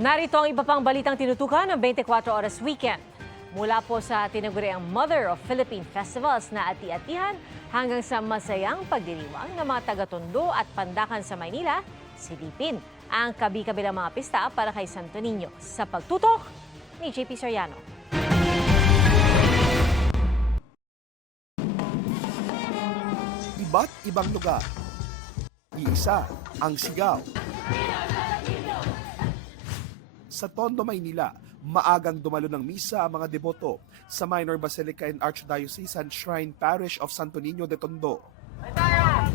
Narito ang iba pang balitang tinutukan ng 24 Oras Weekend. Mula po sa tinaguriang Mother of Philippine Festivals na ati-atihan hanggang sa masayang pagdiriwang ng mga taga-Tondo at Pandakan sa Maynila, silipin ang kabi-kabilang mga pista para kay Santo Niño sa pagtutok ni JP Soriano. Iba't ibang lugar. Iisa ang sigaw. Sa Tondo, Maynila, maagang dumalo ng misa ang mga deboto sa Minor Basilica and Archdiocesan Shrine Parish of Santo Niño de Tondo.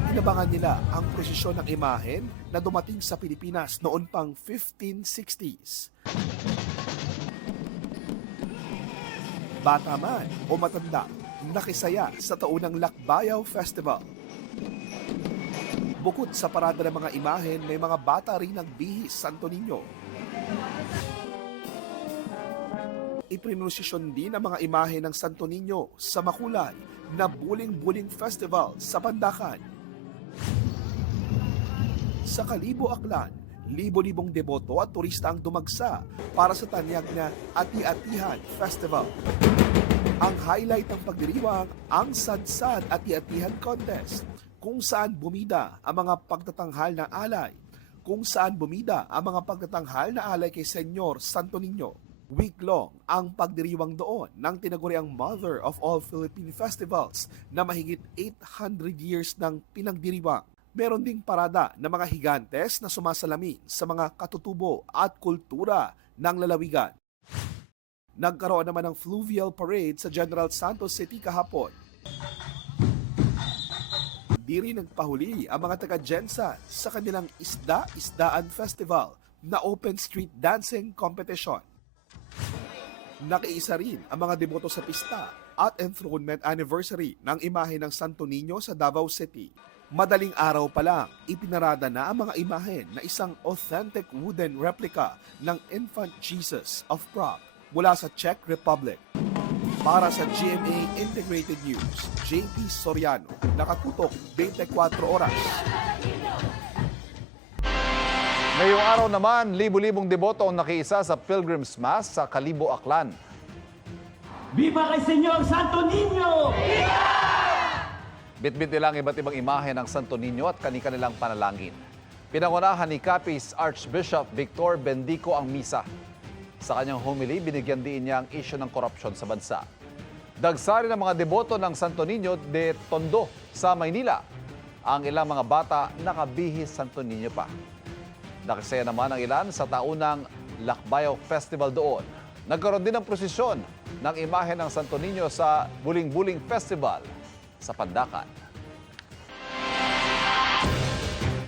Inabangan nila ang prosesyon ng imahen na dumating sa Pilipinas noon pang 1560s. Bata man o matanda, nakisaya sa taunang Lakbayaw Festival. Bukod sa parada ng mga imahen, may mga bata rin nagbihis Santo Niño. Iprinusisyon din ang mga imahe ng Santo Niño sa makulay na Buling-Buling Festival sa Pandakan. Sa Kalibo, Aklan, libo-libong deboto at turista ang dumagsa para sa tanyag na Ati-Atihan Festival. Ang highlight ng pagdiriwang ang Sadsad Ati-Atihan Contest, kung saan bumida ang mga pagtatanghal na alay, kay Senyor Santo Niño. Week-long ang pagdiriwang doon ng tinaguriang Mother of all Philippine Festivals na mahigit 800 years ng pinagdiriwang. Meron ding parada ng mga higantes na sumasalamin sa mga katutubo at kultura ng lalawigan. Nagkaroon naman ng fluvial parade sa General Santos City kahapon. Di rin nagpahuli ang mga taga-Gensan sa kanilang Isda-Isdaan Festival na open street dancing competition. Nakiisa rin ang mga deboto sa pista at enthronement anniversary ng imahe ng Santo Niño sa Davao City. Madaling araw pa lang, ipinarada na ang mga imahen na isang authentic wooden replica ng Infant Jesus of Prague mula sa Czech Republic. Para sa GMA Integrated News, JP Soriano, nakatutok 24 oras. Ngayong araw naman, libu-libong deboto ang nakiisa sa Pilgrim's Mass sa Kalibo, Aklan. Viva kay Senyor Santo Niño! Bitbit nilang iba't ibang imahe ng Santo Niño at kani-kanilang panalangin. Pinangunahan ni Capiz Archbishop Victor Bendico ang misa. Sa kanyang homily, binigyan din niya ang isyu ng korupsyon sa bansa. Dagsari ng mga deboto ng Santo Niño de Tondo sa Maynila. Ang ilang mga bata nakabihis Santo Niño pa. Nakisaya naman ang ilan sa taunang Lakbayaw Festival doon. Nagkaroon din ng prosesyon ng imahe ng Santo Niño sa Buling-Buling Festival sa Pandakan.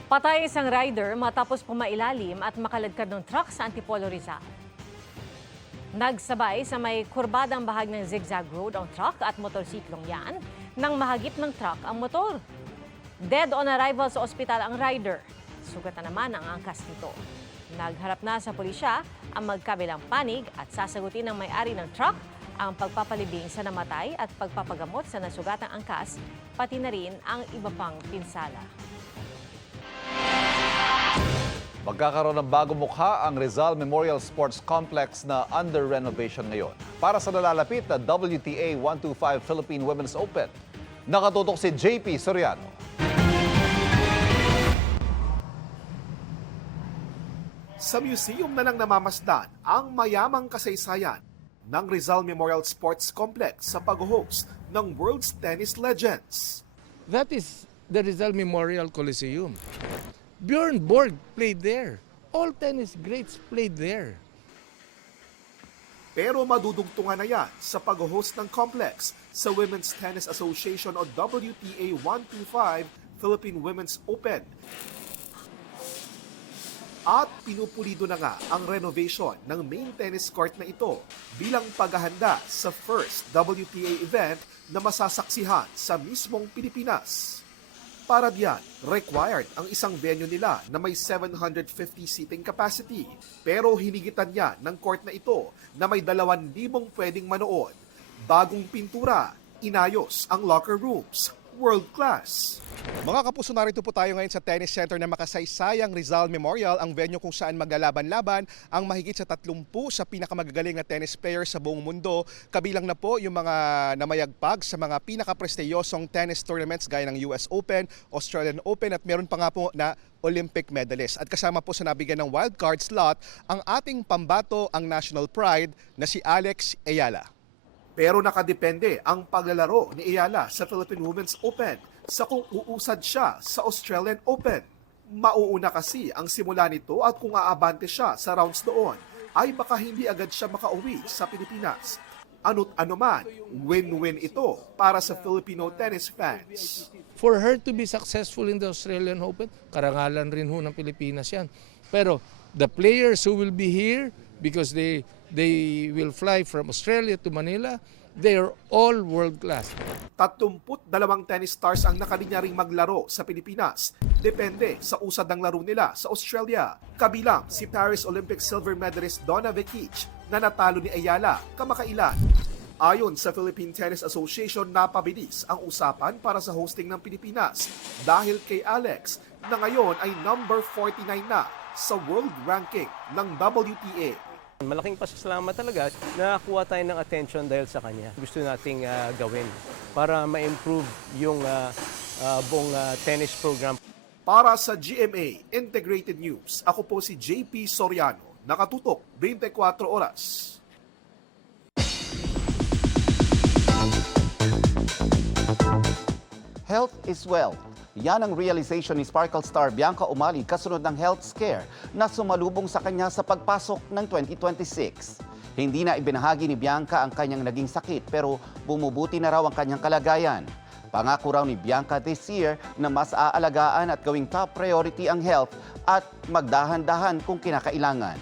Patay isang rider matapos pumailalim at makaladkad ng truck sa Antipolo, Rizal. Nagsabay sa may kurbadang bahagi ng zigzag road ang truck at motorsiklong yan nang mahagip ng truck ang motor. Dead on arrival sa ospital ang rider. Sugat na naman ang angkas nito. Nagharap na sa pulisya ang magkabilang panig at sasagutin ng may-ari ng truck ang pagpapalibing sa namatay at pagpapagamot sa nasugatang angkas, pati na rin ang iba pang pinsala. Magkakaroon ng bagong mukha ang Rizal Memorial Sports Complex na under renovation ngayon. Para sa nalalapit na WTA 125 Philippine Women's Open, nakatutok si JP Soriano. Sa museum na lang namamasdan ang mayamang kasaysayan ng Rizal Memorial Sports Complex sa pag-host ng World's Tennis Legends. That is the Rizal Memorial Coliseum. Bjorn Borg played there. All tennis greats played there. Pero madudugtungan na yan sa pag-host ng complex sa Women's Tennis Association o WTA 125 Philippine Women's Open. At pinupulido na nga ang renovation ng main tennis court na ito bilang paghahanda sa first WTA event na masasaksihan sa mismong Pilipinas. Para diyan, required ang isang venue nila na may 750 seating capacity. Pero hinigitan niya ng court na ito na may 2,000 pwedeng manood. Bagong pintura, inayos ang locker rooms. world class. Mga kapuso, narito po tayo ngayon sa Tennis Center na makasaysayang Rizal Memorial, ang venue kung saan maglalaban-laban ang mahigit sa 30 sa pinakamagagaling na tennis players sa buong mundo. Kabilang na po yung mga namayagpag sa mga pinakaprestiyosong tennis tournaments gaya ng US Open, Australian Open at meron pa nga po na Olympic medalist. At kasama po sa nabigyan ng wildcard slot ang ating pambato, ang national pride na si Alex Ayala. Pero nakadepende ang paglalaro ni Ayala sa Philippine Women's Open sa kung uusad siya sa Australian Open. Mauuna kasi ang simula nito at kung aabante siya sa rounds doon, ay baka hindi agad siya makauwi sa Pilipinas. Ano't ano man, win-win ito para sa Filipino tennis fans. For her to be successful in the Australian Open, karangalan rin ho ng Pilipinas yan. Pero the players who will be here, because they will fly from Australia to Manila, they are all world class. 32 tennis stars ang nakalinya ring maglaro sa Pilipinas. Depende sa usad ng laro nila sa Australia. Kabilang si Paris Olympic silver medalist Donna Vekic na natalo ni Ayala kamakailan. Ayon sa Philippine Tennis Association, napabilis ang usapan para sa hosting ng Pilipinas dahil kay Alex na ngayon ay number 49 na sa world ranking ng WTA. Malaking pasasalamat talaga na nakuha tayo ng attention dahil sa kanya. Gusto nating gawin para ma-improve yung buong tennis program. Para sa GMA Integrated News, ako po si JP Soriano, nakatutok 24 oras. Health is wealth. Yan ang realization ni Sparkle star Bianca Umali kasunod ng health scare na sumalubong sa kanya sa pagpasok ng 2026. Hindi na ibinahagi ni Bianca ang kanyang naging sakit pero bumubuti na raw ang kanyang kalagayan. Pangako raw ni Bianca this year na mas aalagaan at gawing top priority ang health at magdahan-dahan kung kinakailangan.